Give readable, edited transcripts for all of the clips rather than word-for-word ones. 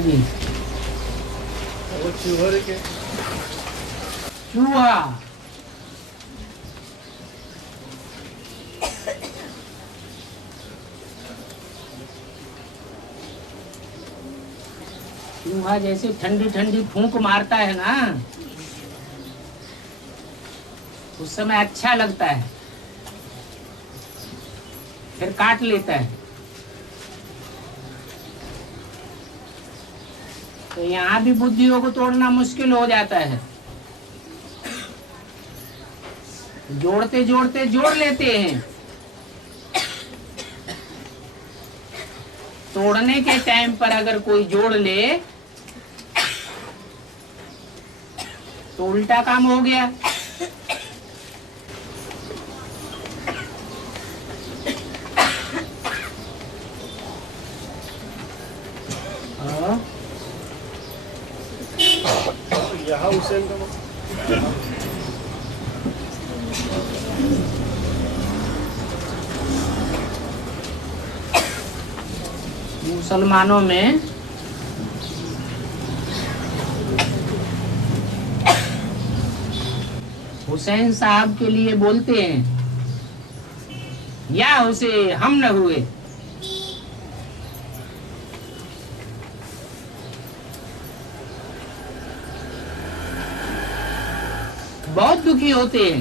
हाँ जी। वो चूहर के चूहा चूहा जैसे ठंडी ठंडी फूंक मारता है ना, उस समय अच्छा लगता है, फिर काट लेता है। तो यहाँ भी बुद्धियों को तोड़ना मुश्किल हो जाता है। जोड़ते जोड़ते जोड़ लेते हैं, तोड़ने के टाइम पर अगर कोई जोड़ ले तो उल्टा काम हो गया। यहाँ हुसैन का मुसलमानों में हुसैन साहब के लिए बोलते हैं, या उसे हम न हुए। बहुत दुखी होते हैं।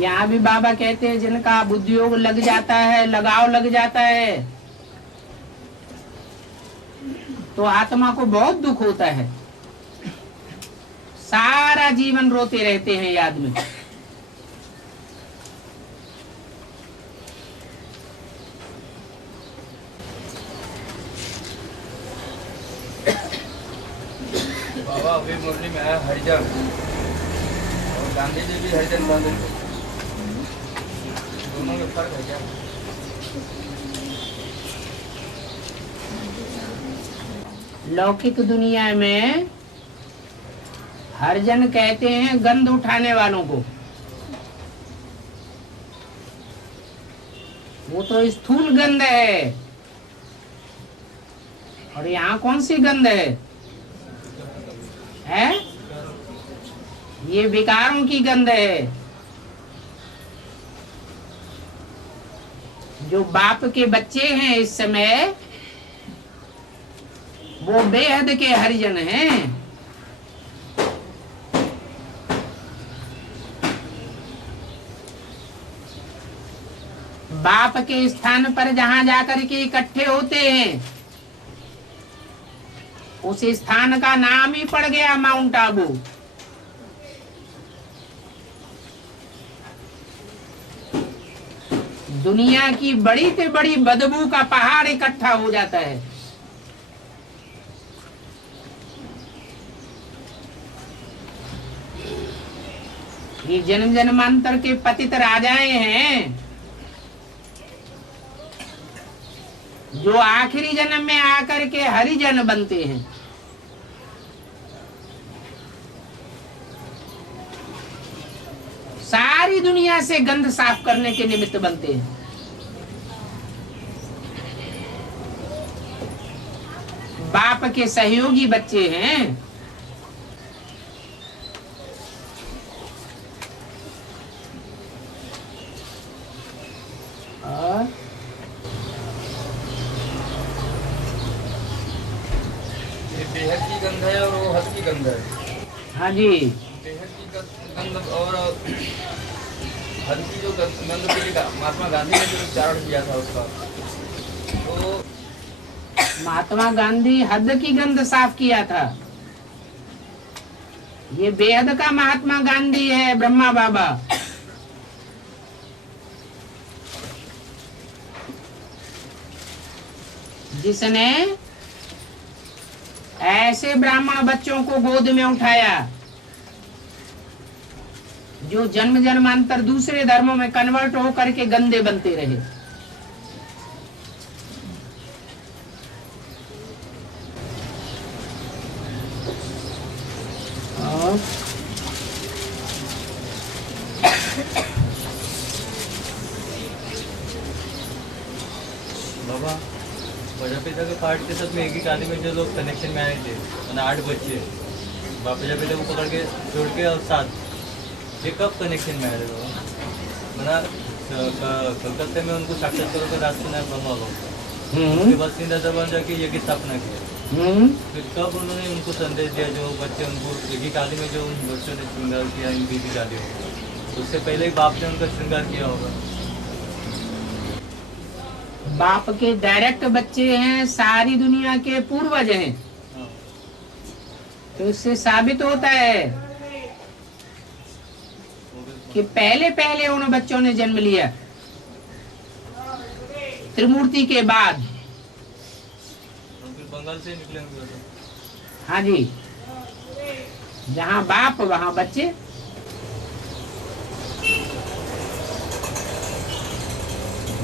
यहाँ भी बाबा कहते हैं जिनका बुद्धियोग लग जाता है, लगाव लग जाता है, तो आत्मा को बहुत दुख होता है, सारा जीवन रोते रहते हैं याद में। बाबा अभी मुरली में है हरिजन, और गांधी जी भी हरिजन बांधे, दोनों में फर्क है क्या? लौकिक दुनिया में हरिजन कहते हैं गंध उठाने वालों को। वो तो स्थूल गंध है, और यहाँ कौन सी गंध है? ये विकारों की गंध है। जो बाप के बच्चे हैं इस समय, वो बेहद के हरिजन हैं। बाप के स्थान पर जहां जाकर के इकट्ठे होते हैं, उस स्थान का नाम ही पड़ गया माउंट आबू। दुनिया की बड़ी से बड़ी बदबू का पहाड़ इकट्ठा हो जाता है। ये जन्म जन्मांतर के पतित राजाएं हैं, जो आखिरी जन्म में आकर के हरिजन बनते हैं। सारी दुनिया से गंध साफ करने के निमित्त बनते हैं। बाप के सहयोगी बच्चे हैं। बेहद की गंध है और वो हद की गंध है। हाँ जी। बेहद की गंध और हद की जो गंध के लिए महात्मा गांधी ने जो उच्चारण किया था उसका, तो महात्मा गांधी हद की गंध साफ किया था। ये बेहद का महात्मा गांधी है, ब्रह्मा बाबा। जिसने ऐसे ब्राह्मण बच्चों को गोद में उठाया जो जन्म जन्मांतर दूसरे धर्मों में कन्वर्ट होकर के गंदे बनते रहे। पार्ट के साथ में एक ही गाड़ी में जो लोग कनेक्शन में आए थे, मैंने 8 बच्चे बापा जब पहले वो पकड़ के छोड़ के और 7 ये कब कनेक्शन में आए थे वो? मैंने कलकत्ते में उनको साक्षात्कार का राज सुना ब्रह्मा को, उसके बाद सिंधा दरबार जाके यज्ञ स्थापना की। फिर कब उन्होंने उनको संदेश दिया जो बच्चे उनको एक ही गाड़ी में जो उन बच्चों ने श्रृंगार किया इन बीती गाड़ियों को, उससे पहले ही बाप ने उनका श्रृंगार किया होगा। बाप के डायरेक्ट बच्चे हैं, सारी दुनिया के पूर्वज हैं। हाँ। तो इससे साबित होता है कि पहले पहले उन बच्चों ने जन्म लिया, त्रिमूर्ति के बाद। फिर बंगाल से निकले होंगे तो। हाँ जी, जहाँ बाप वहाँ बच्चे।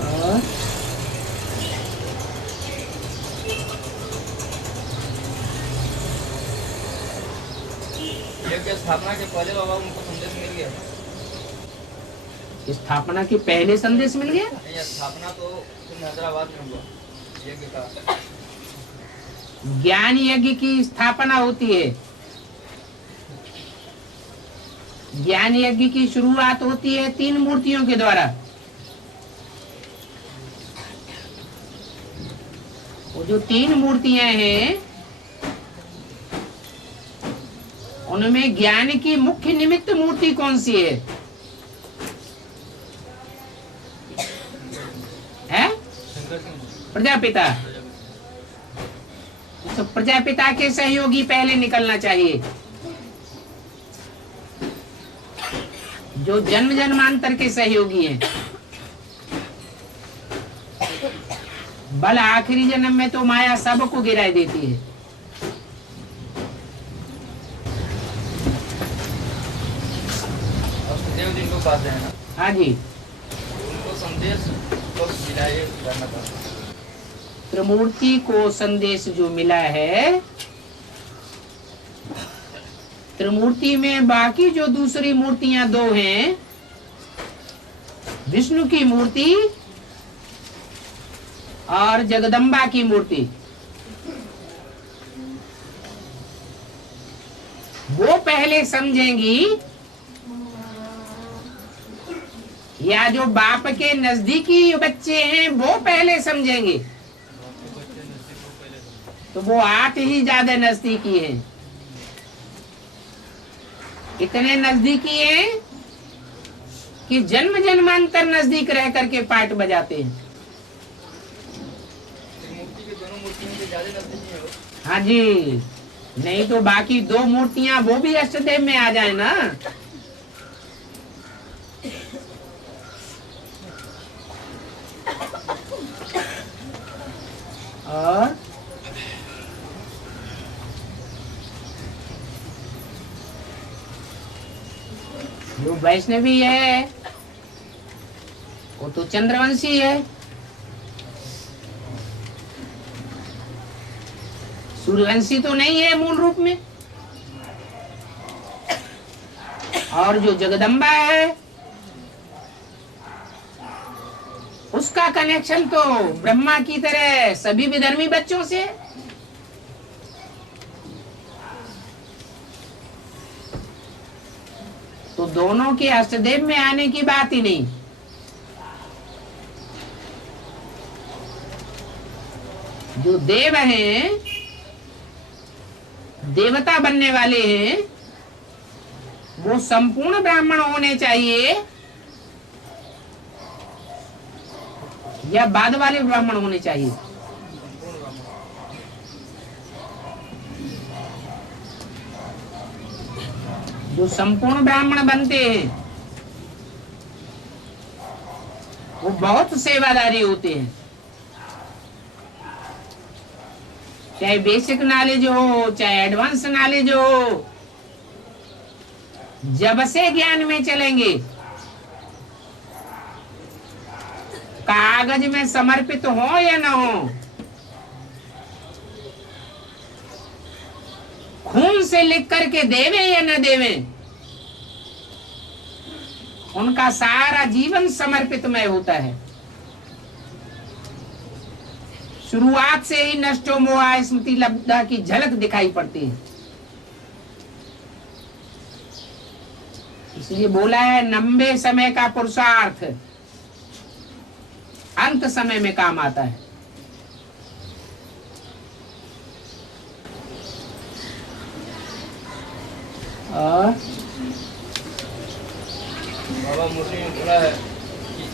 और यज्ञ स्थापना के पहले बाबा उनको संदेश मिल गया। स्थापना के पहले संदेश मिल गया। नहीं, स्थापना तो हैदराबाद में हुआ यज्ञ का। ज्ञान यज्ञ की स्थापना होती है, ज्ञान यज्ञ की शुरुआत होती है 3 मूर्तियों के द्वारा। वो जो 3 मूर्तियां हैं उनमें ज्ञान की मुख्य निमित्त मूर्ति कौन सी है? शंकर सिंह प्रजापिता। तो प्रजापिता के सहयोगी पहले निकलना चाहिए, जो जन्म जन्मांतर के सहयोगी हैं। बल आखिरी जन्म में तो माया सबको गिरा देती है। और सुखदेव जी को पाते हैं ना, हाँ जी, उनको संदेश कब मिला ये जानना था। त्रिमूर्ति को संदेश जो मिला है, त्रिमूर्ति में बाकी जो दूसरी मूर्तियां 2 हैं, विष्णु की मूर्ति और जगदम्बा की मूर्ति, वो पहले समझेंगी, या जो बाप के नजदीकी बच्चे हैं वो पहले समझेंगे। तो वो 8 ही ज्यादा नजदीकी हैं। इतने नजदीकी हैं कि जन्म जन्मांतर नजदीक रह करके पाठ बजाते हैं। मूर्ति के दोनों मूर्तियों के ज्यादा नजदीकी है वो। हाँ जी, नहीं तो बाकी 2 मूर्तियां वो भी अष्टदेव में आ जाए ना। और जो वैष्णवी है वो तो चंद्रवंशी है, सूर्यवंशी तो नहीं है मूल रूप में। और जो जगदम्बा है उसका कनेक्शन तो ब्रह्मा की तरह सभी विधर्मी बच्चों से है। तो दोनों के अष्टदेव में आने की बात ही नहीं। जो देव हैं, देवता बनने वाले हैं, वो संपूर्ण ब्राह्मण होने चाहिए या बाद वाले ब्राह्मण होने चाहिए? जो संपूर्ण ब्राह्मण बनते हैं वो बहुत सेवादारी होते हैं, चाहे बेसिक नॉलेज हो चाहे एडवांस नॉलेज हो। जब से ज्ञान में चलेंगे, कागज में समर्पित हो या न हो, खून से लिख करके देवे या न देवे, उनका सारा जीवन समर्पितमय होता है। शुरुआत से ही नष्टो मोहा स्मृति लब्धा की झलक दिखाई पड़ती है। इसलिए बोला है 90 समय का पुरुषार्थ अंत समय में काम आता है। और बाबा मुरली में बोला है कि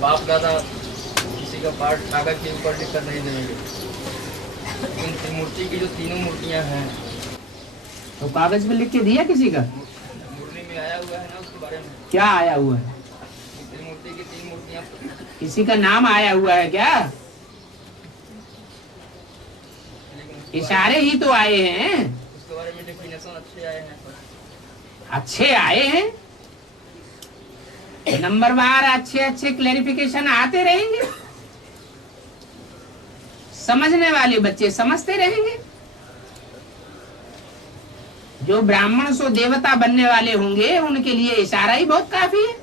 बाप दादा किसी का पार्ट कागज के ऊपर लिख कर नहीं देंगे। उन मूर्ति की जो तीनों मूर्तियां हैं, तो कागज पे लिख के दिया किसी का? मुरली में आया हुआ है ना, उसके बारे में क्या आया हुआ है? मूर्ति की 3 मूर्तियां, किसी का नाम आया हुआ है क्या? इशारे ही तो आए हैं। उसके बारे में डेफिनेशन अच्छे आए हैं। अच्छे आए हैं, नंबरवार अच्छे अच्छे क्लैरिफिकेशन आते रहेंगे। समझने वाले बच्चे समझते रहेंगे। जो ब्राह्मण सो देवता बनने वाले होंगे उनके लिए इशारा ही बहुत काफी है।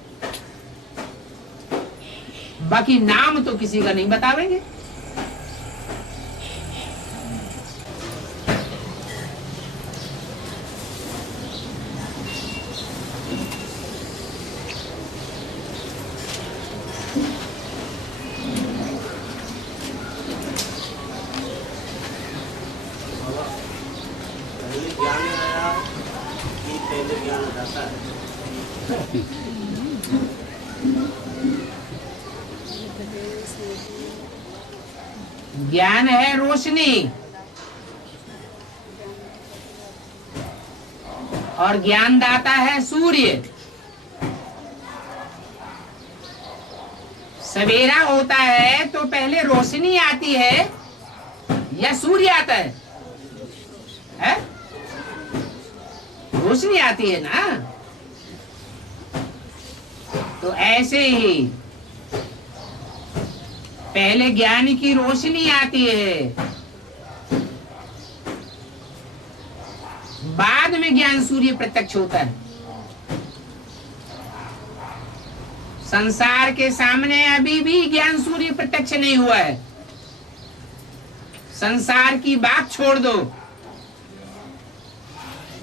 बाकी नाम तो किसी का नहीं बतावेंगे। पहले ज्ञान आया कि पहले ज्ञान रहता है। ज्ञान है रोशनी और ज्ञानदाता है सूर्य। सवेरा होता है तो पहले रोशनी आती है या सूर्य आता है? है? रोशनी आती है ना। तो ऐसे ही पहले ज्ञान की रोशनी आती है, बाद में ज्ञान सूर्य प्रत्यक्ष होता है। संसार के सामने अभी भी ज्ञान सूर्य प्रत्यक्ष नहीं हुआ है। संसार की बात छोड़ दो,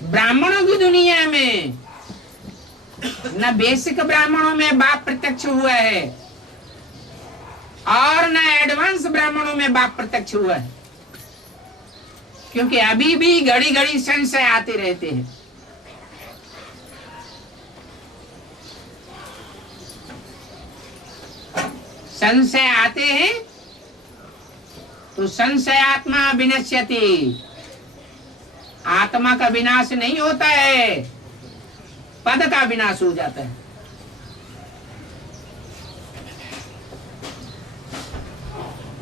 ब्राह्मणों की दुनिया में न बेसिक ब्राह्मणों में बाप प्रत्यक्ष हुआ है और न एडवांस ब्राह्मणों में बाप प्रत्यक्ष हुआ है, क्योंकि अभी भी घड़ी घड़ी संशय आते रहते हैं। संशय आते हैं तो संशयात्मा विनश्यति, आत्मा का विनाश नहीं होता है, पद का विनाश हो जाता है।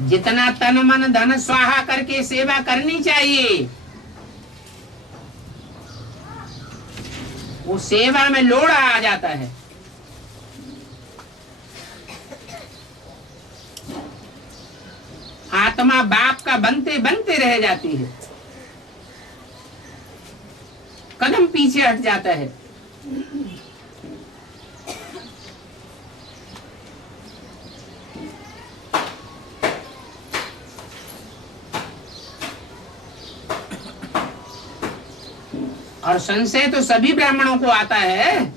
जितना तन मन धन स्वाहा करके सेवा करनी चाहिए, वो सेवा में लोड़ा आ जाता है। आत्मा बाप का बनते बनते रह जाती है, कदम पीछे हट जाता है। और संशय तो सभी ब्राह्मणों को आता है।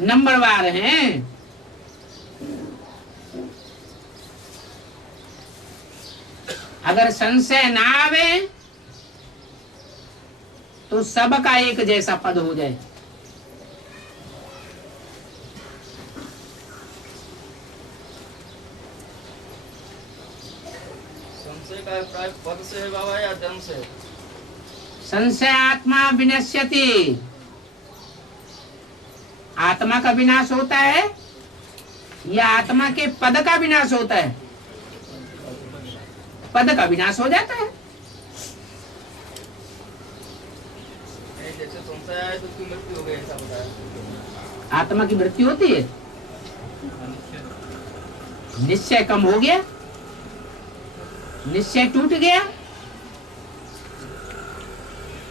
नंबरवार हैं। अगर संशय ना आवे तो सबका एक जैसा पद हो जाए। संशय का अभिप्राय पद से है बाबा या जन्म से? संशय आत्मा विनश्यति, आत्मा का विनाश होता है या आत्मा के पद का विनाश होता है? पद का विनाश हो जाता है। जैसे संशय आए तो उसकी मृत्यु हो गई, ऐसा बताया। आत्मा की मृत्यु होती है, निश्चय कम हो गया, निश्चय टूट गया,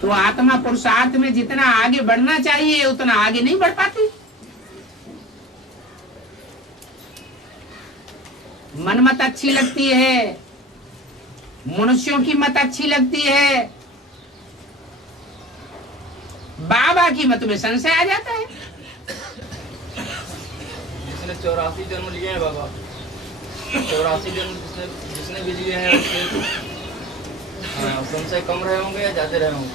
तो आत्मा पुरुषार्थ में जितना आगे बढ़ना चाहिए उतना आगे नहीं बढ़ पाती। मन मत अच्छी लगती है, मनुष्यों की मत अच्छी लगती है, बाबा की मत में संशय आ जाता है। जिसने 84 जन्म लिए हैं बाबा, 84 जन्म जिसने भी लिए हैं उसके संशय कम रहे होंगे या ज्यादा रहे होंगे?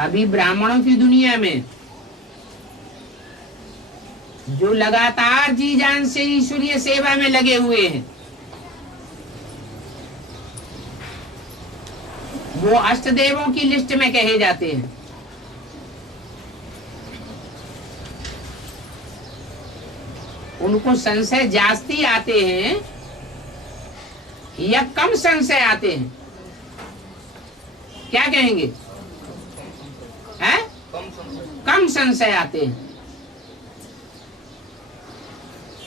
अभी ब्राह्मणों की दुनिया में जो लगातार जी जान से ईश्वरीय सेवा में लगे हुए हैं, वो अष्ट देवों की लिस्ट में कहे जाते हैं। उनको संशय जास्ती आते हैं या कम संशय आते हैं? क्या कहेंगे? हैं? कम संशय आते हैं।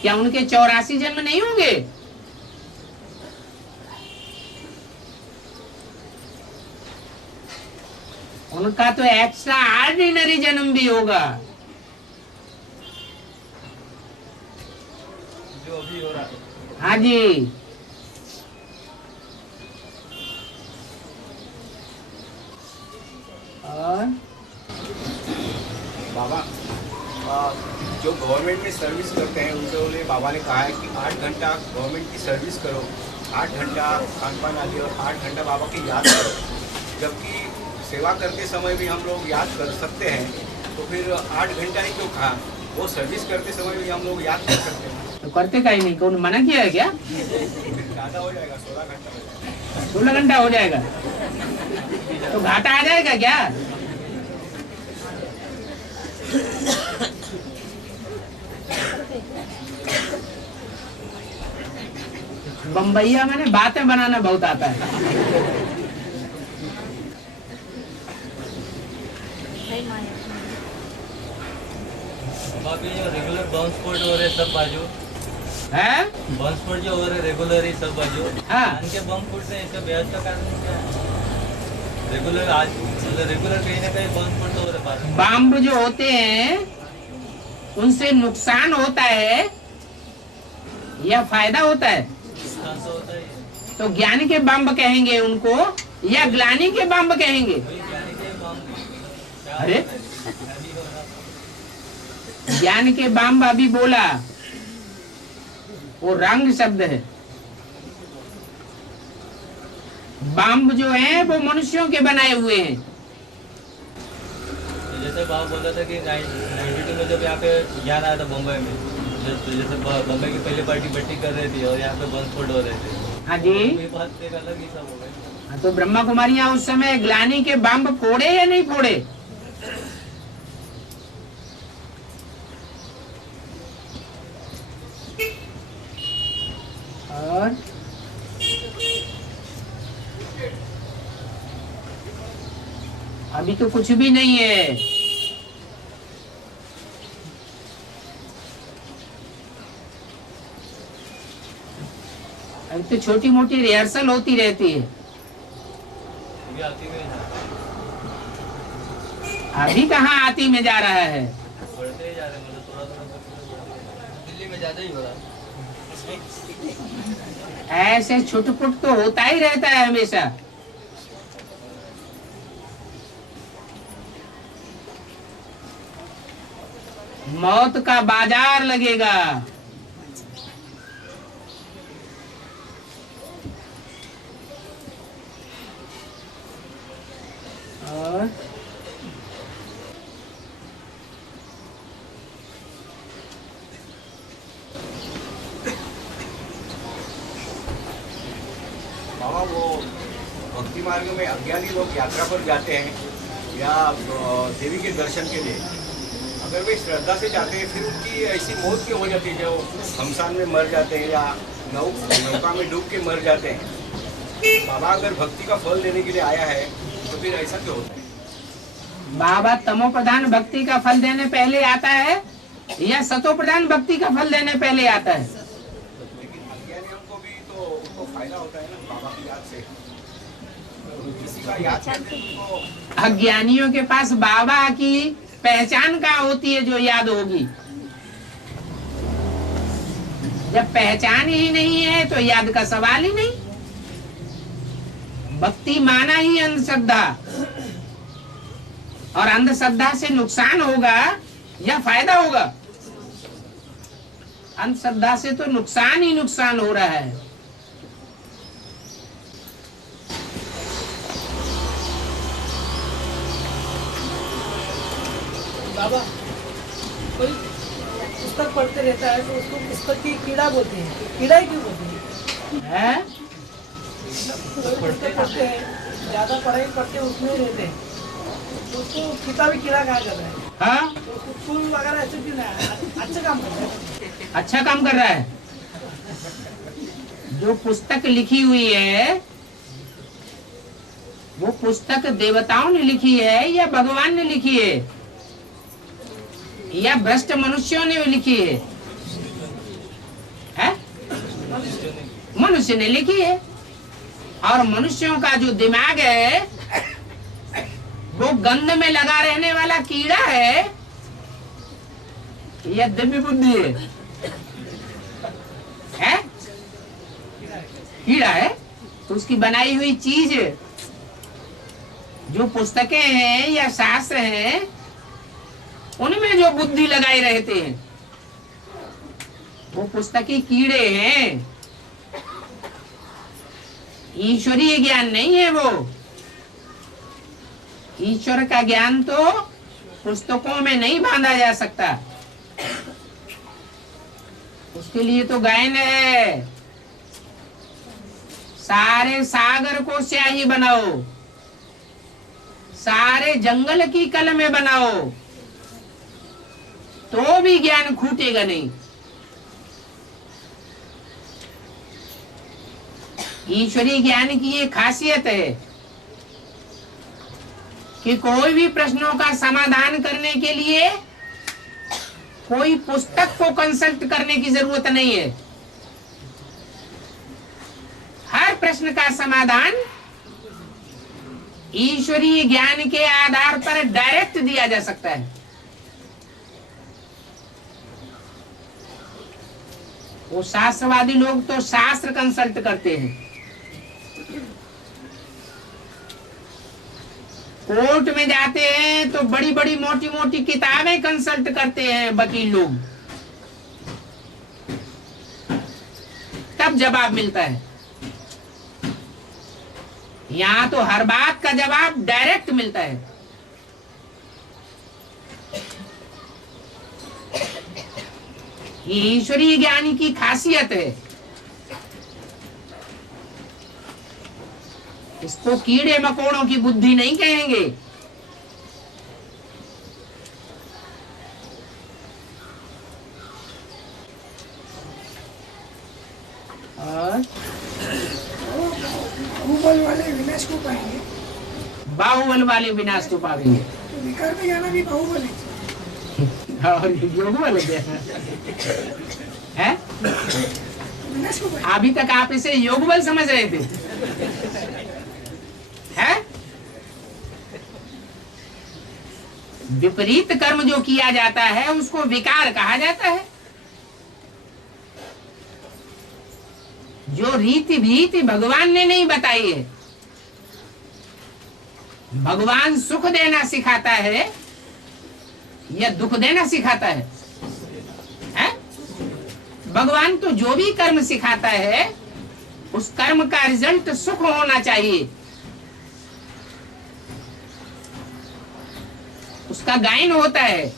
क्या उनके 84 जन्म नहीं होंगे? उनका तो एक्स्ट्रा ऑर्डिनरी जन्म भी होगा। जो अभी हो रहा है। हाँ जी। और बाबा जो गवर्नमेंट में सर्विस करते हैं उनके लिए बाबा ने कहा है कि 8 घंटा गवर्नमेंट की सर्विस करो, 8 घंटा खान पान आदि और 8 घंटा बाबा की याद करो। जबकि सेवा करते समय भी हम लोग याद कर सकते हैं, तो फिर 8 घंटा ही क्यों कहा? वो सर्विस करते समय भी हम लोग याद कर सकते हैं, तो करते का ही नहीं, कौन मना किया है क्या? फिर ज़्यादा हो जाएगा, 16 घंटा हो जाएगा। 16 घंटा हो जाएगा तो घाटा आ जाएगा क्या? बम्बैया मैंने बातें बनाना बहुत आता है। बाकी जो रेगुलर बम स्पॉट हो रहे सब बाजू, है? बम स्पॉट जो हो रहे रेगुलर ही सब बाजू, हाँ। इनके बम फूटने इसका ब्याज का कारण क्या है? रेगुलर आज मतलब रेगुलर कहीं ना कहीं बम स्पॉट हो रहे हैं। बम जो होते हैं उनसे नुकसान होता है या फायदा होता है? नुकसान तो होता ही है। तो ज्ञान के बम कहेंगे उनको या ग्लानि के बम कहेंगे? वही ज्ञानी के बम क्या अरे? हो रहा है? अभी हो रहा है। ज्ञान के बम अभी बोला, वो रंग शब्द है। बम जो है वो मनुष्यों के बनाए हुए हैं। तो जैसे बाबा बोला था कि 92 में जब यहाँ पे ज्ञान आया था बम्बई में, जैसे बम्बई की पहली पार्टी बट्टी कर रही थी और यहाँ पे बम स्फोट हो रहे थे, हाँ जी। ये बात एक अलग ही सब हो गई। हाँ, तो ब्रह्मा कुमारियां उस समय ग्लानि के बम फोड़े या नहीं फोड़े? और अभी तो कुछ भी नहीं है। अभी तो छोटी मोटी रिहर्सल होती रहती है। अभी आती में अभी कहाँ आती में जा रहा है? बढ़ते ही जा रहे हैं, मतलब थोड़ा थोड़ा दिल्ली में ज्यादा ही हो रहा है। ऐसे छुटपुट तो होता ही रहता है हमेशा। मौत का बाजार लगेगा। और बाबा वो भक्ति मार्ग में अज्ञानी लोग यात्रा पर जाते हैं या देवी के दर्शन के लिए, अगर वे श्रद्धा से जाते हैं फिर उनकी ऐसी मौत क्यों हो जाती है जो शमशान में मर जाते हैं या नौका में डूब के मर जाते हैं? बाबा अगर भक्ति का फल देने के लिए आया है तो फिर ऐसा क्यों होता है? बाबा तमो प्रधान भक्ति का फल देने पहले आता है या सतो प्रधान भक्ति का फल देने पहले आता है? लेकिन अज्ञानियों को भी तो उनको फायदा होता है ना बाबा की याद से। किसी का याद करते हैं उनको। अज्ञानियों के पास बाबा की पहचान कहाँ होती है जो याद होगी? जब पहचान ही नहीं है तो याद का सवाल ही नहीं। भक्ति माना ही अंधश्रद्धा, और अंधश्रद्धा से नुकसान होगा या फायदा होगा? अंधश्रद्धा से तो नुकसान ही नुकसान हो रहा है। बाबा, कोई पुस्तक पढ़ते रहता है तो उसको पुस्तक की कीड़ा बोलते हैं। कीड़ा ही क्यों बोलते हैं? पुस्तक पढ़ते हैं, ज्यादा पढ़ाई पढ़ते उसमें रहते हैं, तो उसको किताबी कीड़ा कहा जाता है। हाँ, तो उसको फूल वगैरह ऐसे क्यों नहीं? अच्छा काम करता है। अच्छा काम कर रहा है। जो पुस्तक लिखी हुई है वो पुस्तक देवताओं ने लिखी है या भगवान ने लिखी है या भ्रष्ट मनुष्यों ने लिखी है? मनुष्य ने लिखी है। और मनुष्यों का जो दिमाग है वो गंध में लगा रहने वाला कीड़ा है या दिव्य बुद्धि है? कीड़ा है। तो उसकी बनाई हुई चीज जो पुस्तकें हैं या शास्त्र हैं उनमें जो बुद्धि लगाए रहते हैं वो पुस्तकी कीड़े हैं। ईश्वरीय ज्ञान नहीं है वो। ईश्वर का ज्ञान तो पुस्तकों में नहीं बांधा जा सकता। उसके लिए तो गायन है। सारे सागर को स्याही बनाओ, सारे जंगल की कलमें बनाओ, तो भी ज्ञान खूटेगा नहीं। ईश्वरीय ज्ञान की ये खासियत है कि कोई भी प्रश्नों का समाधान करने के लिए कोई पुस्तक को कंसल्ट करने की जरूरत नहीं है। हर प्रश्न का समाधान ईश्वरीय ज्ञान के आधार पर डायरेक्ट दिया जा सकता है। वो शास्त्रवादी लोग तो शास्त्र कंसल्ट करते हैं। कोर्ट में जाते हैं तो बड़ी बड़ी मोटी मोटी किताबें कंसल्ट करते हैं वकील लोग, तब जवाब मिलता है। यहाँ तो हर बात का जवाब डायरेक्ट मिलता है। ये ईश्वरीय ज्ञानी की खासियत है। इसको कीड़े मकोड़ों की बुद्धि नहीं कहेंगे। और बाहुबल वाले विनाश को पाएंगे, बाहुबल वाले विनाश को पाएंगे। तो विकार में जाना भी बाहुबल है। और योगबल है। विनाश को पाएंगे। अभी तक आप इसे योगबल समझ रहे थे, है? विपरीत कर्म जो किया जाता है उसको विकार कहा जाता है। जो रीति भीति भगवान ने नहीं बताई है। भगवान सुख देना सिखाता है या दुख देना सिखाता है? भगवान तो जो भी कर्म सिखाता है उस कर्म का रिजल्ट सुख होना चाहिए, उसका गायन होता है।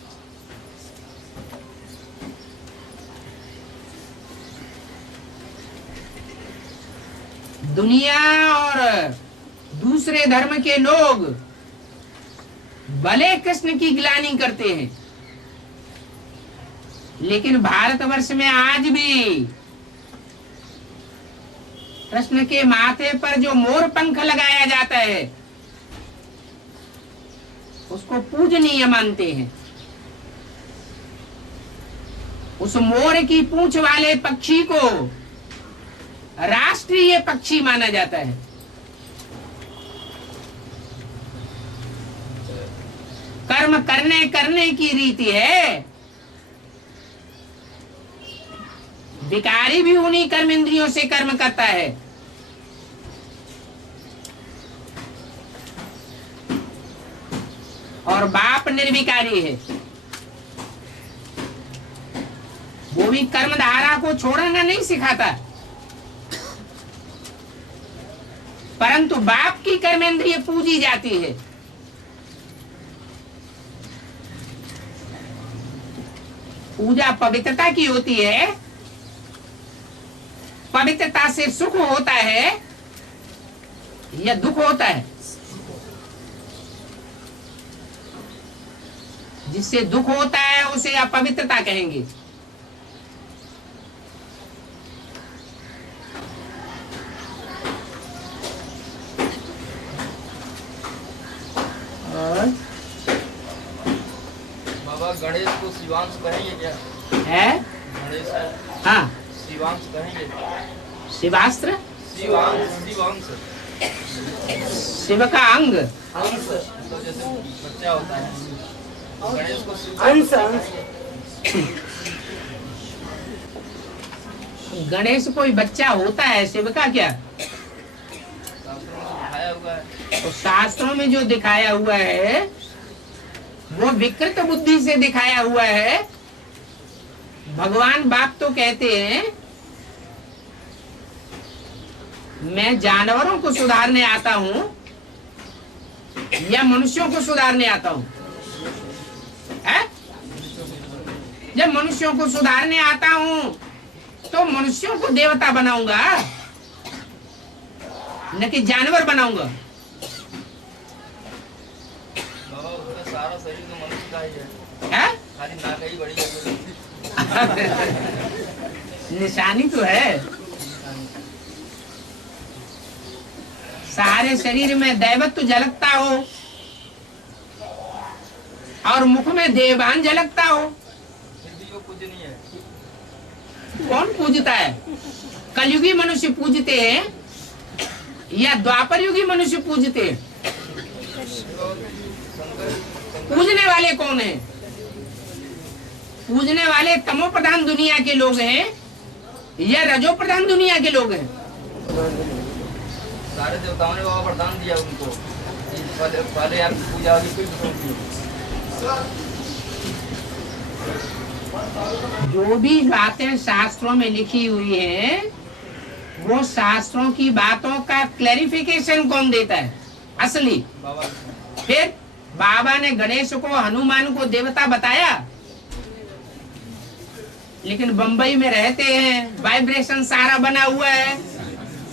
दुनिया और दूसरे धर्म के लोग भले कृष्ण की ग्लानि करते हैं, लेकिन भारतवर्ष में आज भी कृष्ण के माथे पर जो मोर पंख लगाया जाता है उसको पूजनीय मानते हैं। उस मोर की पूंछ वाले पक्षी को राष्ट्रीय पक्षी माना जाता है। कर्म करने करने की रीति है। विकारी भी उन्हीं कर्म इंद्रियों से कर्म करता है। और बाप निर्विकारी है, वो भी कर्म धारा को छोड़ना नहीं सिखाता, परंतु बाप की कर्मेंद्रिय पूजी जाती है। पूजा पवित्रता की होती है, पवित्रता से सुख होता है या दुख होता है? जिससे दुख होता है उसे अपवित्रता कहेंगे। और बाबा गणेश को शिवांश कहेंगे क्या? है? गणेश हाँ, शिवांश कहेंगे? शिवास्त्र, शिवांश शिव का अंग, तो जैसे बच्चा होता है, गणेश को अंश अंश गणेश कोई बच्चा होता है, शिव का क्या? दिखाया हुआ है। तो शास्त्रों में जो दिखाया हुआ है वो विकृत बुद्धि से दिखाया हुआ है। भगवान बाप तो कहते हैं मैं जानवरों को सुधारने आता हूं या मनुष्यों को सुधारने आता हूं? है? जब मनुष्यों को सुधारने आता हूं तो मनुष्यों को देवता बनाऊंगा, न कि जानवर बनाऊंगा। बाबा उसका सारा शरीर तो मनुष्य का ही है, है? खाली नाक ही बड़ी है। निशानी तो है, सारे शरीर में दैवत्व झलकता हो और मुख में देवान झलकता हो। फिर भी वो पूजनीय है। कौन पूजता है? कलयुगी मनुष्य पूजते हैं या द्वापर युगी मनुष्य पूजते हैं? पूजने वाले कौन हैं? पूजने वाले तमो प्रधान दुनिया के लोग हैं या रजो प्रधान दुनिया के लोग हैं? सारे देवताओं ने बाबा वरदान दिया उनको, पहले आपकी पूजा होगी फिर दूसरों की। जो भी बातें शास्त्रों में लिखी हुई हैं वो शास्त्रों की बातों का क्लैरिफिकेशन कौन देता है? असली बाबा फिर बाबा ने गणेश को हनुमान को देवता बताया, लेकिन बंबई में रहते हैं, वाइब्रेशन सारा बना हुआ है,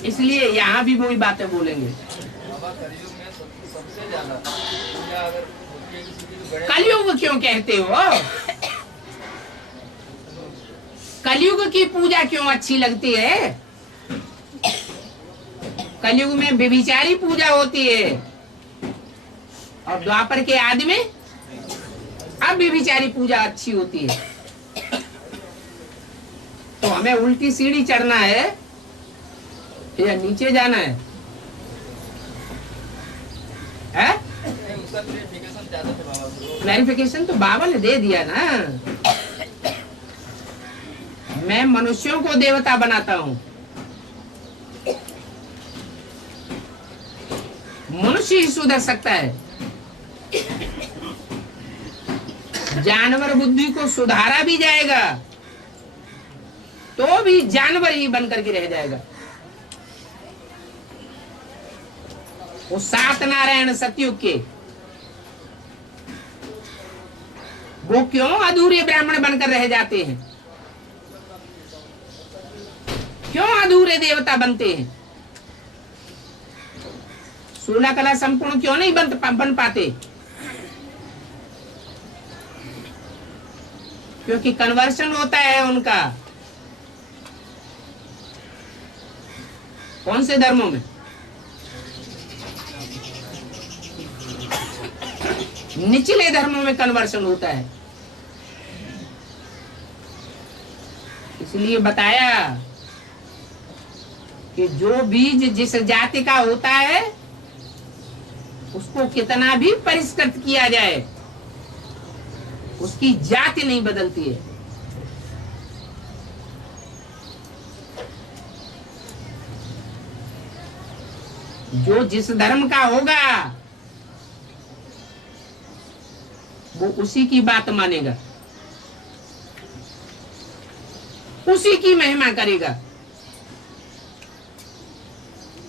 इसलिए यहाँ भी वही बातें बोलेंगे। बाबा कलयुग में सबसे ज्यादा पूजा अगर होती है किसी की तो गणेश। कलयुग क्यों कहते हो? कलयुग की पूजा क्यों अच्छी लगती है? कलयुग में व्यभिचारी पूजा होती है और द्वापर के आदि में अब व्यभिचारी पूजा अच्छी होती है। तो हमें उल्टी सीढ़ी चढ़ना है या नीचे जाना है? हैं? नहीं, उसका क्लैरिफिकेशन ज्यादा थे बाबा। क्लैरिफिकेशन तो बाबा ने दे दिया ना, मैं मनुष्यों को देवता बनाता हूं। मनुष्य ही सुधर सकता है, जानवर बुद्धि को सुधारा भी जाएगा तो भी जानवर ही बनकर के रह जाएगा। वो सात नारायण सतयुग के वो क्यों अधूरे ब्राह्मण बनकर रह जाते हैं? क्यों अधूरे देवता बनते हैं? 16 कला संपूर्ण क्यों नहीं बन पाते? क्योंकि कन्वर्शन होता है उनका। कौन से धर्मों में? निचले धर्मों में कन्वर्शन होता है। इसलिए बताया कि जो बीज जिस जाति का होता है उसको कितना भी परिष्कृत किया जाए उसकी जाति नहीं बदलती है। जो जिस धर्म का होगा वो उसी की बात मानेगा, उसी की महिमा करेगा।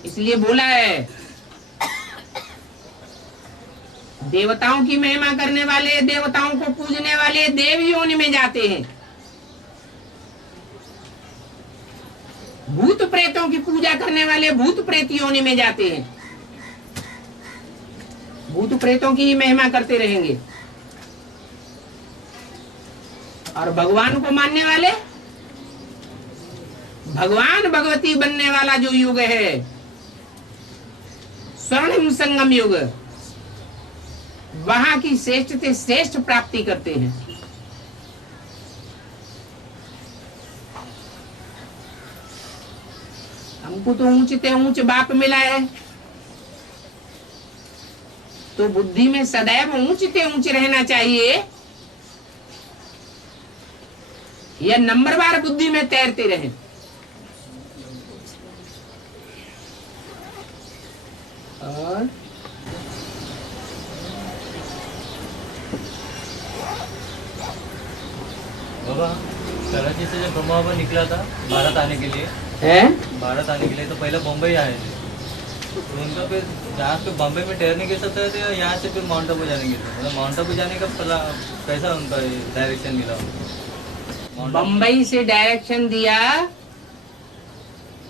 इसलिए बोला है देवताओं की महिमा करने वाले, देवताओं को पूजने वाले देव योनि में जाते हैं, भूत प्रेतों की पूजा करने वाले भूत प्रेत योनि में जाते हैं, भूत प्रेतों की ही महिमा करते रहेंगे। और भगवान को मानने वाले, भगवान भगवती बनने वाला जो युग है, स्वर्णिम संगम युग, वहां की श्रेष्ठ से श्रेष्ठ प्राप्ति करते हैं। हमको तो ऊंचते ऊंच बाप मिला है, तो बुद्धि में सदैव ऊंचते ऊंच रहना चाहिए, या नंबरवार बुद्धि में तैरते रहे। और बाबा कराची से जब ब्रह्मा बाबा निकला था भारत आने के लिए, भारत आने के लिए तो पहले बम्बई आए थे, तो उनका फिर जहाँ पे बम्बई में ठहरने के सकते थे, यहाँ से फिर माउंट आबू जाने के थे, मतलब माउंट आबू जाने का कैसा उनका डायरेक्शन मिला? बम्बई से डायरेक्शन दिया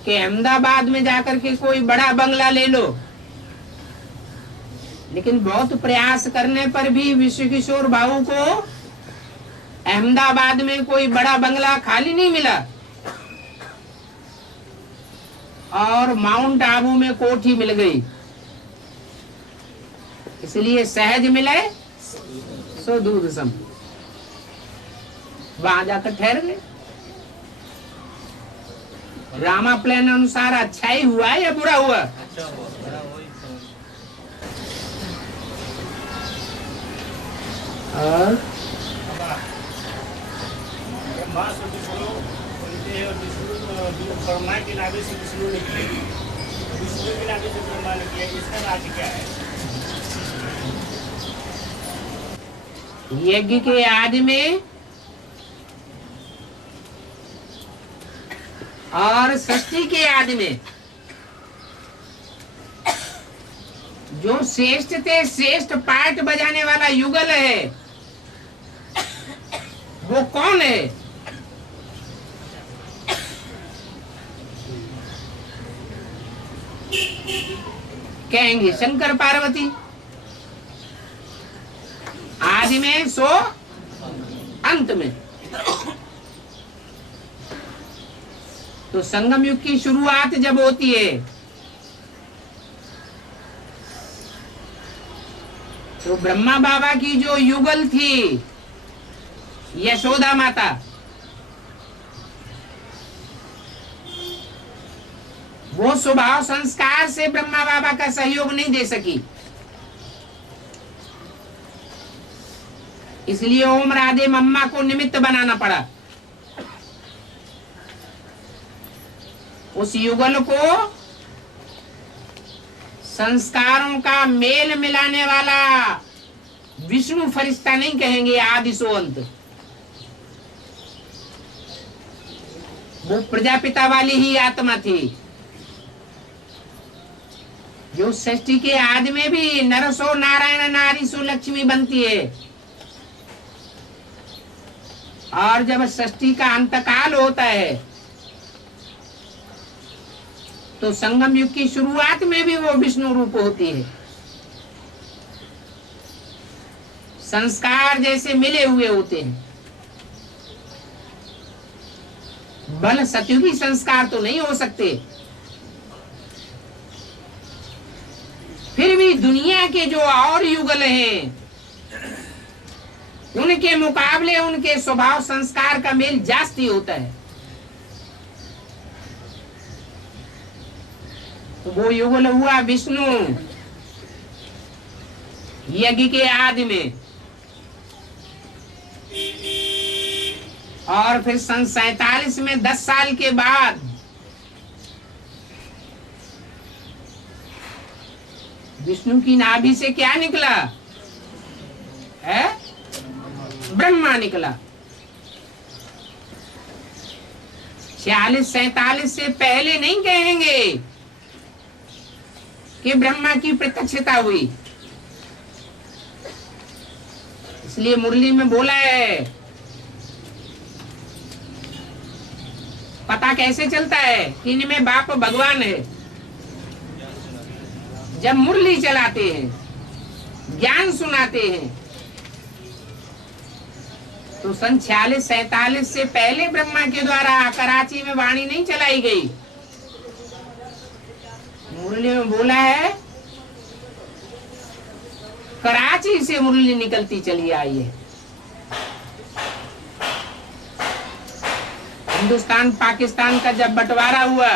कि अहमदाबाद में जाकर के कोई बड़ा बंगला ले लो, लेकिन बहुत प्रयास करने पर भी विश्व किशोर बाबू को अहमदाबाद में कोई बड़ा बंगला खाली नहीं मिला, और माउंट आबू में कोठी मिल गई। इसलिए सहज मिले सो दूध सम, वहां जाकर ठहर गए। रामा प्लान अनुसार अच्छा ही हुआ या बुरा हुआ? अच्छा हुआ, बड़ा वही और ब्रह्मा से विष्णु बोलते हैं, और विष्णु ब्रह्मा के नाभि से विष्णु निकले, विष्णु के नाभि से ब्रह्मा निकले, इसका राज्य क्या है? यज्ञ के आदि में और षष्ठी के आदि में जो श्रेष्ठ से श्रेष्ठ पाठ बजाने वाला युगल है, वो कौन है? कहेंगे शंकर पार्वती। आदि में सो अंत में। तो संगम युग की शुरुआत जब होती है तो ब्रह्मा बाबा की जो युगल थी यशोदा माता, वो स्वभाव संस्कार से ब्रह्मा बाबा का सहयोग नहीं दे सकी, इसलिए ओम राधे मम्मा को निमित्त बनाना पड़ा। उस युगल को संस्कारों का मेल मिलाने वाला विष्णु फरिश्ता नहीं कहेंगे, आदि सो अंत। वो प्रजापिता वाली ही आत्मा थी, जो सृष्टि के आदि में भी नरसो नारायण नारी सो लक्ष्मी बनती है, और जब सृष्टि का अंतकाल होता है तो संगम युग की शुरुआत में भी वो विष्णु रूप होती है। संस्कार जैसे मिले हुए होते हैं, बल सतयुगी संस्कार तो नहीं हो सकते, फिर भी दुनिया के जो और युगल हैं उनके मुकाबले उनके स्वभाव संस्कार का मेल जास्ती होता है। तो वो युगल हुआ विष्णु यज्ञ के आदि में, और फिर सन 47 में 10 साल के बाद विष्णु की नाभि से क्या निकला है? ब्रह्मा निकला। 46-47 से पहले नहीं कहेंगे कि ब्रह्मा की प्रत्यक्षता हुई। इसलिए मुरली में बोला है, पता कैसे चलता है कि इनमें बाप भगवान है? जब मुरली चलाते हैं, ज्ञान सुनाते हैं, तो सन 46-47 से पहले ब्रह्मा के द्वारा कराची में वाणी नहीं चलाई गई। मुरली में बोला है, कराची से मुरली निकलती चली आई है। हिंदुस्तान पाकिस्तान का जब बंटवारा हुआ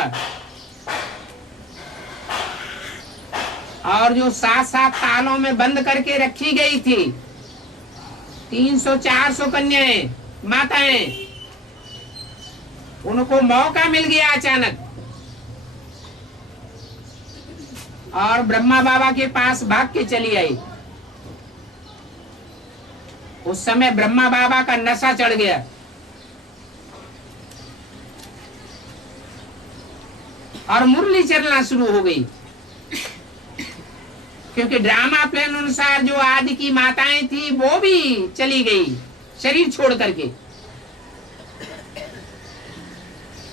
और जो 7-7 तालों में बंद करके रखी गई थी 300-400 कन्याएं, माताएं, उनको मौका मिल गया अचानक और ब्रह्मा बाबा के पास भाग के चली आई। उस समय ब्रह्मा बाबा का नशा चढ़ गया और मुरली चलना शुरू हो गई, क्योंकि ड्रामा प्लान अनुसार जो आदि की माताएं थी वो भी चली गई शरीर छोड़ करके,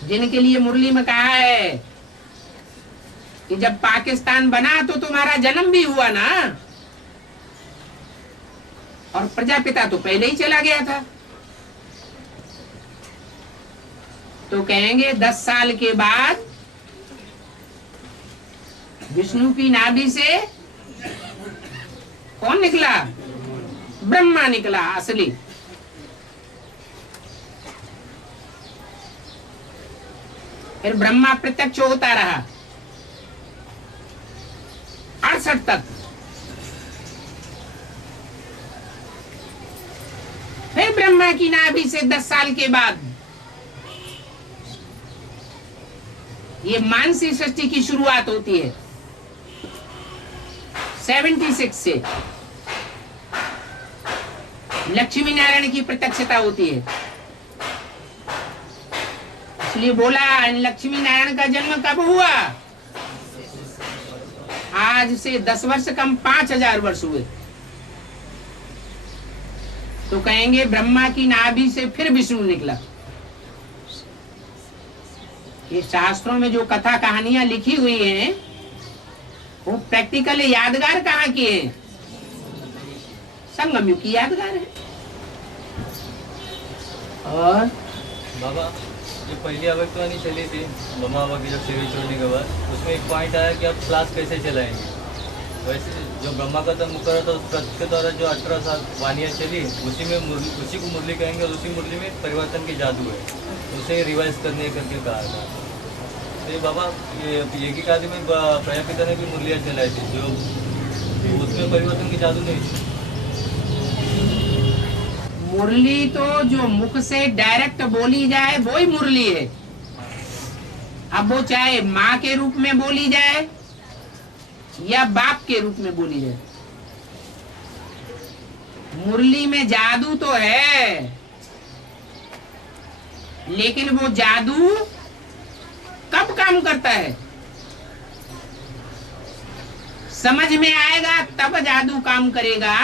जिनके लिए मुरली में कहा है कि जब पाकिस्तान बना तो तुम्हारा जन्म भी हुआ ना, और प्रजापिता तो पहले ही चला गया था। तो कहेंगे 10 साल के बाद विष्णु की नाभि से कौन निकला? ब्रह्मा निकला असली। फिर ब्रह्मा प्रत्यक्ष होता रहा 68 तक। फिर ब्रह्मा की नाभि से 10 साल के बाद ये मानसी सृष्टि की शुरुआत होती है 76 से। लक्ष्मी नारायण की प्रत्यक्षता होती है। इसलिए बोला लक्ष्मी नारायण का जन्म कब हुआ? आज से 10 वर्ष कम 5000 वर्ष हुए। तो कहेंगे ब्रह्मा की नाभि से फिर विष्णु निकला। ये शास्त्रों में जो कथा कहानियां लिखी हुई हैं वो प्रैक्टिकल यादगार कहाँ की है? संगम युग की यादगार है। और बाबा जो पहली अवैक्तवाणी चली थी ब्रह्मा बाबा की जब सेवी छोड़ने के बाद, उसमें एक पॉइंट आया कि आप क्लास कैसे चलाएंगे। वैसे जो ब्रह्मा का तब मुकर्रर था उसके द्वारा जो 18 साल वाणियाँ चली उसी को मुरली कहेंगे और उसी मुरली में परिवर्तन की जादू है, उसे रिवाइज करने करके कहा था। तो ये बाबा ये एक आदि में प्रजापिता ने भी मुरलियाँ चलाई थी जो उसमें परिवर्तन की जादू नहीं थी। मुरली तो जो मुख से डायरेक्ट बोली जाए वो ही मुरली है। अब वो चाहे माँ के रूप में बोली जाए या बाप के रूप में बोली जाए, मुरली में जादू तो है, लेकिन वो जादू कब काम करता है? समझ में आएगा तब जादू काम करेगा,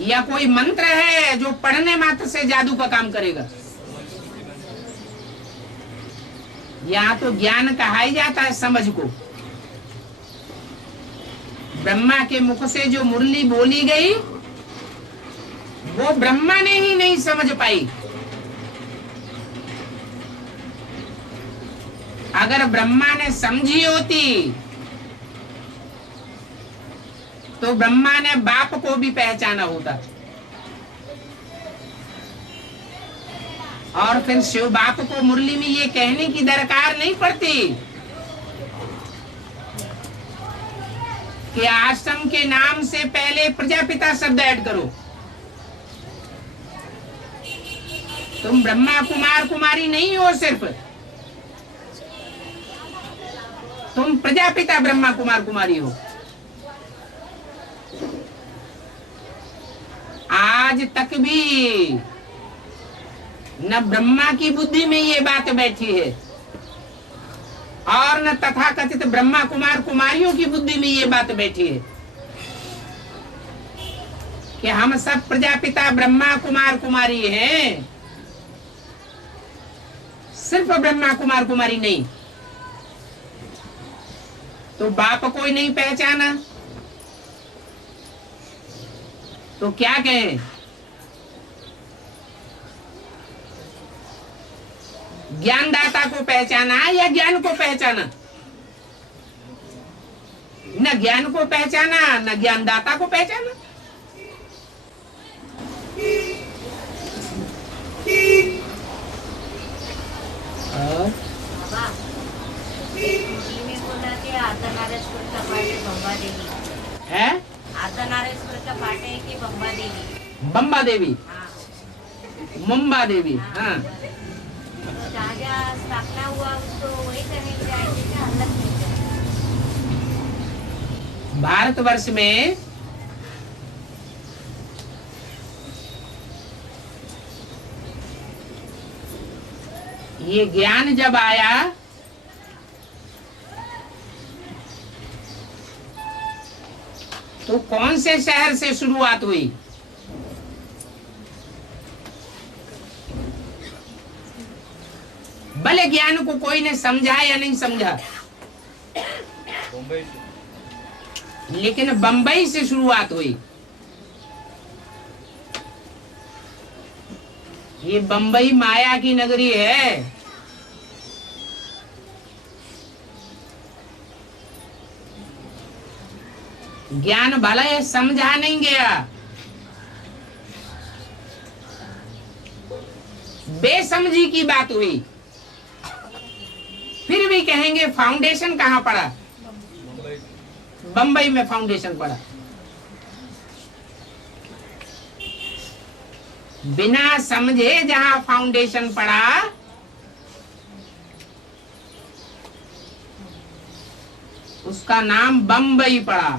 या कोई मंत्र है जो पढ़ने मात्र से जादू का काम करेगा? यहाँ तो ज्ञान कहा ही जाता है समझ को। ब्रह्मा के मुख से जो मुरली बोली गई वो ब्रह्मा ने ही नहीं समझ पाई। अगर ब्रह्मा ने समझी होती तो ब्रह्मा ने बाप को भी पहचाना होता, और फिर शिव बाप को मुरली में ये कहने की दरकार नहीं पड़ती कि आश्रम के नाम से पहले प्रजापिता शब्द ऐड करो। तुम ब्रह्मा कुमार कुमारी नहीं हो, सिर्फ तुम प्रजापिता ब्रह्मा कुमार कुमारी हो। आज तक भी न ब्रह्मा की बुद्धि में ये बात बैठी है और न तथाकथित ब्रह्मा कुमार कुमारियों की बुद्धि में ये बात बैठी है कि हम सब प्रजापिता ब्रह्मा कुमार कुमारी हैं। सिर्फ ब्रह्मा कुमार कुमारी नहीं तो बाप कोई नहीं पहचाना तो क्या कहें? ज्ञानदाता को पहचाना या ज्ञान को पहचाना? न ज्ञान को पहचाना न ज्ञानदाता को पहचाना। बाबा, मुरली में बोला कि अर्धनारेश्वर का पाठ है बम्बा देवी है। अर्धनारेश्वर का पाठ है कि बम्बा देवी? बम्बा देवी, हाँ। मुंबा देवी। हाँ, तो जहाँ जहाँ स्थापना हुआ उसको वही करने जाएंगे क्या अलग नहीं जाएंगे? भारतवर्ष में ये ज्ञान जब आया तो कौन से शहर से शुरुआत हुई? भले ज्ञान को कोई ने समझा या नहीं समझा, मुंबई से। लेकिन बंबई से शुरुआत हुई। ये बंबई माया की नगरी है। ज्ञान भला ये समझा नहीं गया, बेसमझी की बात हुई। फिर भी कहेंगे फाउंडेशन कहाँ पड़ा? बंबई में फाउंडेशन पड़ा। बिना समझे जहां फाउंडेशन पड़ा उसका नाम बंबई पड़ा।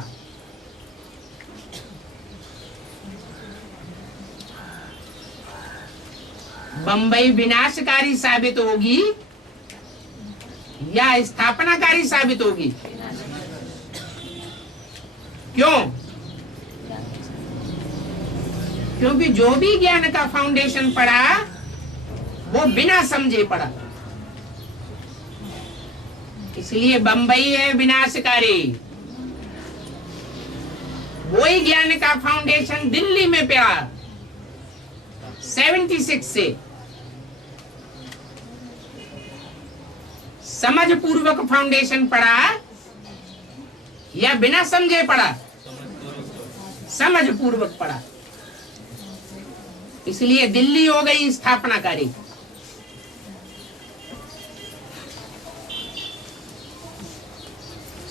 बंबई विनाशकारी साबित होगी या स्थापनाकारी साबित होगी? क्यों? क्योंकि जो भी ज्ञान का फाउंडेशन पड़ा वो बिना समझे पड़ा, इसलिए बंबई है विनाशकारी। वही ज्ञान का फाउंडेशन दिल्ली में पड़ा 76 से। समझ पूर्वक फाउंडेशन पड़ा या बिना समझे पड़ा? समझ पूर्वक पड़ा, इसलिए दिल्ली हो गई स्थापनाकारी।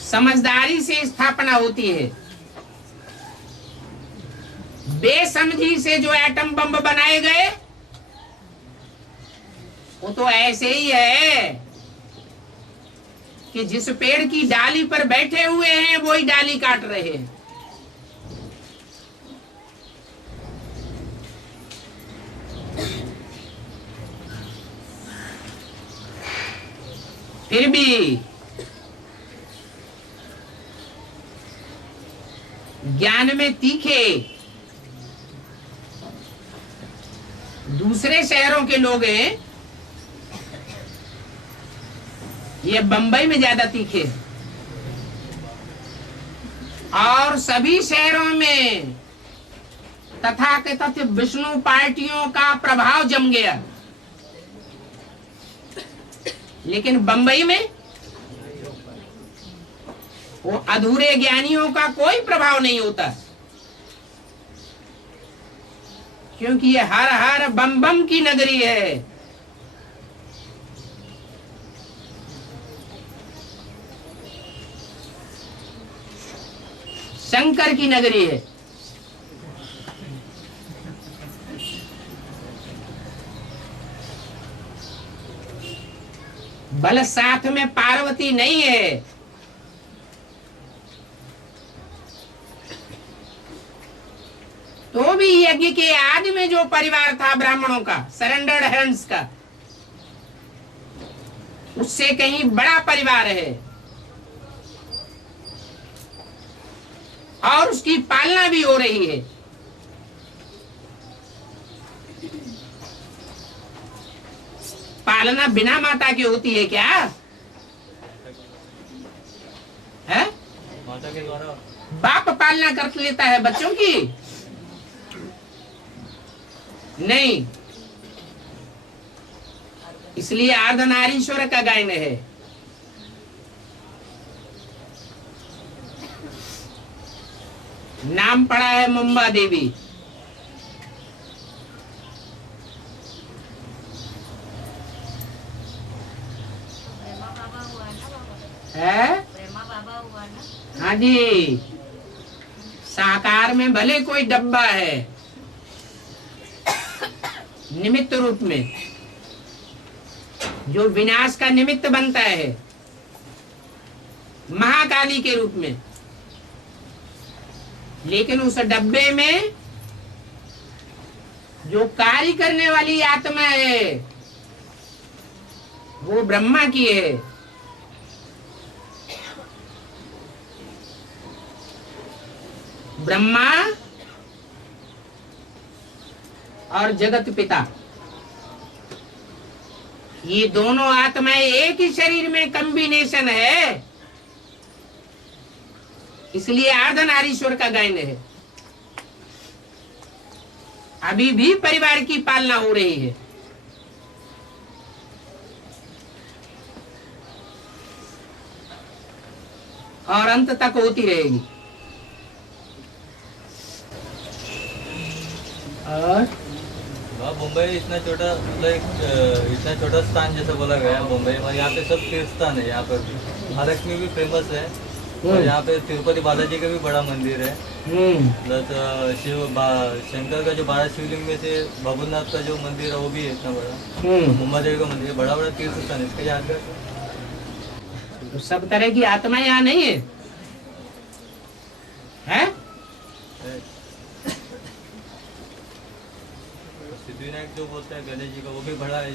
समझदारी से स्थापना होती है, बेसमझी से जो एटम बम बनाए गए वो तो ऐसे ही है कि जिस पेड़ की डाली पर बैठे हुए हैं वही डाली काट रहे हैं। फिर भी ज्ञान में तीखे दूसरे शहरों के लोग हैं, ये बंबई में ज्यादा तीखे और सभी शहरों में तथाकथित विष्णु पार्टियों का प्रभाव जम गया, लेकिन बंबई में वो अधूरे ज्ञानियों का कोई प्रभाव नहीं होता, क्योंकि ये हर हर बम बम की नगरी है। शंकर की नगरी है। भले साथ में पार्वती नहीं है, तो भी यज्ञ के आदि में जो परिवार था ब्राह्मणों का, सरेंडर्ड हैंड्स का, उससे कहीं बड़ा परिवार है और उसकी पालना भी हो रही है। पालना बिना माता की होती है क्या? है? माता के द्वारा बाप पालना कर लेता है बच्चों की? नहीं। इसलिए अर्धनारीश्वर का गायन है। नाम पड़ा है मुंबा देवी। प्रेमा बाबा हुआ ना बाबा, है? प्रेमा बाबा हुआ ना। हाँ जी। साकार में भले कोई डब्बा है, निमित्त रूप में जो विनाश का निमित्त बनता है, महाकाली के रूप में, लेकिन उस डब्बे में जो कार्य करने वाली आत्मा है वो ब्रह्मा की है। ब्रह्मा और जगत पिता, ये दोनों आत्माएं एक ही शरीर में कॉम्बिनेशन है, इसलिए अर्धनारीश्वर का गायन है। अभी भी परिवार की पालना हो रही है। और अंत तक होती रहेगी। और वहाँ मुंबई इतना छोटा, मतलब इतना छोटा स्थान जैसे बोला गया है मुंबई में, यहाँ पे सब तीर्थ स्थान है। यहाँ पर भी महालक्ष्मी भी फेमस है और यहाँ पे तिरुपति बालाजी का भी बड़ा मंदिर है। प्लस शंकर का जो 12 शिवलिंग में से बाबूनाथ का जो मंदिर है वो भी है इतना बड़ा। मुंबा देवी का मंदिर है, बड़ा बड़ा तीर्थ स्थान है। इसके जानकार तो सब तरह की आत्मा यहाँ नहीं है, है? सिद्धिविनायक जो बोलते हैं गणेश जी का, वो भी बड़ा है।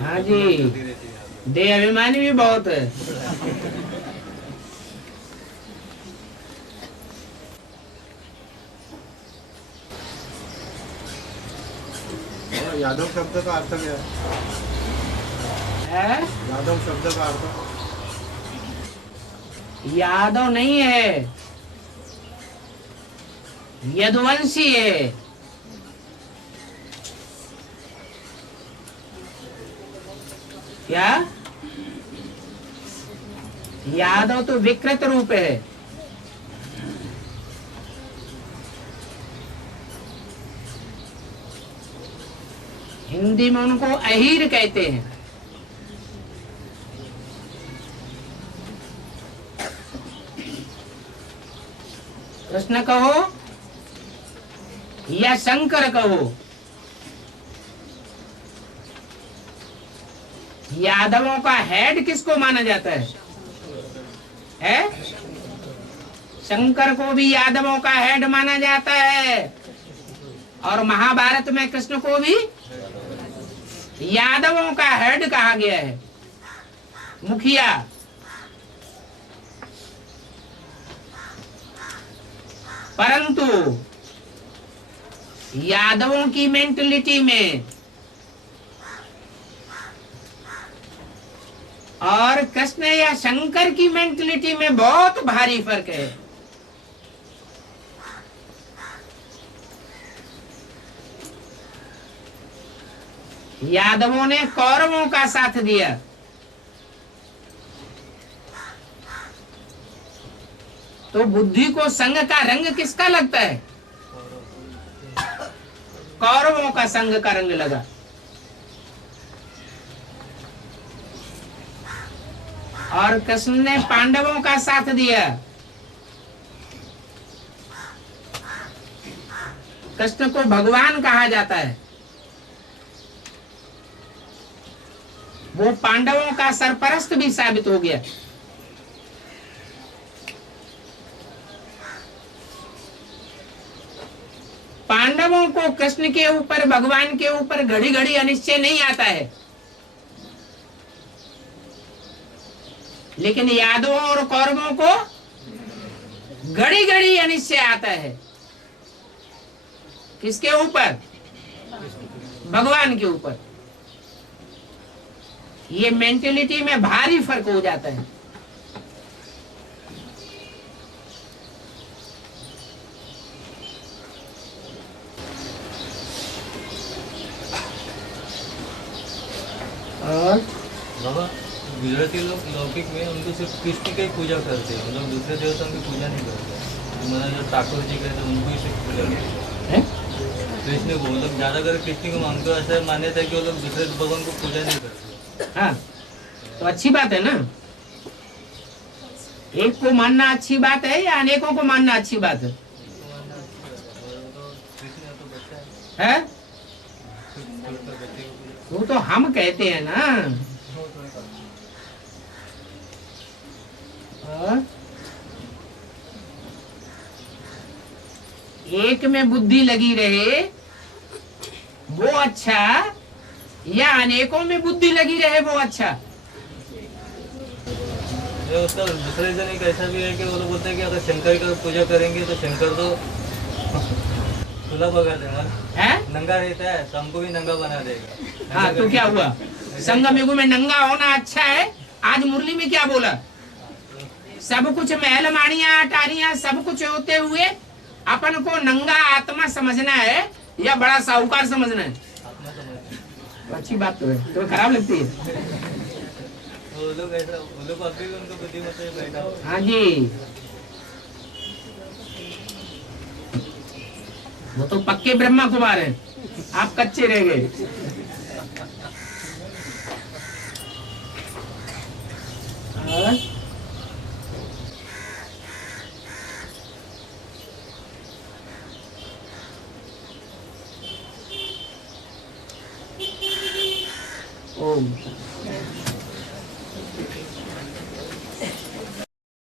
हाँ जी, देह अभिमानी भी बहुत है। यादव शब्द का अर्थ क्या है? यादव शब्द का अर्थ यादव नहीं है, यदुवंशी है। क्या? यादव तो विकृत रूप है। हिंदी में उनको अहीर कहते हैं। कृष्ण कहो या शंकर कहो, यादवों का हेड किसको माना जाता है? शंकर को भी यादवों का हेड माना जाता है और महाभारत में कृष्ण को भी यादवों का हेड कहा गया है, मुखिया। परंतु यादवों की मेंटलिटी में और कृष्ण या शंकर की मेंटलिटी में बहुत भारी फर्क है। यादवों ने कौरवों का साथ दिया, तो बुद्धि को संग का रंग किसका लगता है? कौरवों का संग का रंग लगा। और कृष्ण ने पांडवों का साथ दिया। कृष्ण को भगवान कहा जाता है, वो पांडवों का सरपरस्त भी साबित हो गया। कृष्ण के ऊपर, भगवान के ऊपर घड़ी घड़ी अनिश्चय नहीं आता है, लेकिन यादवों और कौरवों को घड़ी घड़ी अनिश्चय आता है। किसके ऊपर? भगवान के ऊपर। ये मेंटेलिटी में भारी फर्क हो जाता है। और बाबा गुजराती लोग लौकिक में उनको सिर्फ कृष्ण की पूजा करते हैं, मतलब दूसरे देवताओं की पूजा नहीं करते। मतलब जो ठाकुर जी कहते हैं उनको ही सिर्फ पूजा करते हैं। कृष्ण को मतलब ज्यादातर कृष्ण को मानते, ऐसा मान्यता है कि वो लोग दूसरे भगवान को पूजा नहीं करते। हाँ, तो अच्छी बात है ना। एक को मानना अच्छी बात है या अनेकों को मानना अच्छी बात है? कृष्ण तो बच्चा है, है? छोटा बच्चे को पूजा। वो तो हम कहते हैं ना। और एक में बुद्धि लगी रहे वो अच्छा, या अनेकों में बुद्धि लगी रहे वो अच्छा? ये उसका दूसरा रीजन एक ऐसा भी है कि वो लोग बोलते हैं कि अगर शंकर का पूजा करेंगे तो शंकर तो खुला बगा देगा, है? नंगा रहता है तो हमको भी नंगा बना देगा। हाँ, तो क्या हुआ? संगम युग में नंगा होना अच्छा है। आज मुरली में क्या बोला? सब कुछ महल माड़ियां अटारियां सब कुछ होते हुए अपन को नंगा आत्मा समझना है या बड़ा साहूकार समझना है? तो अच्छी बात तो है, तो खराब लगती है। वो लोग ऐसा, वो लोग अभी भी उनको बुद्धिमत्ता में बैठा हो। हाँ जी, वो तो पक्के ब्रह्मा कुमार हैं, आप कच्चे रह गए। और ओम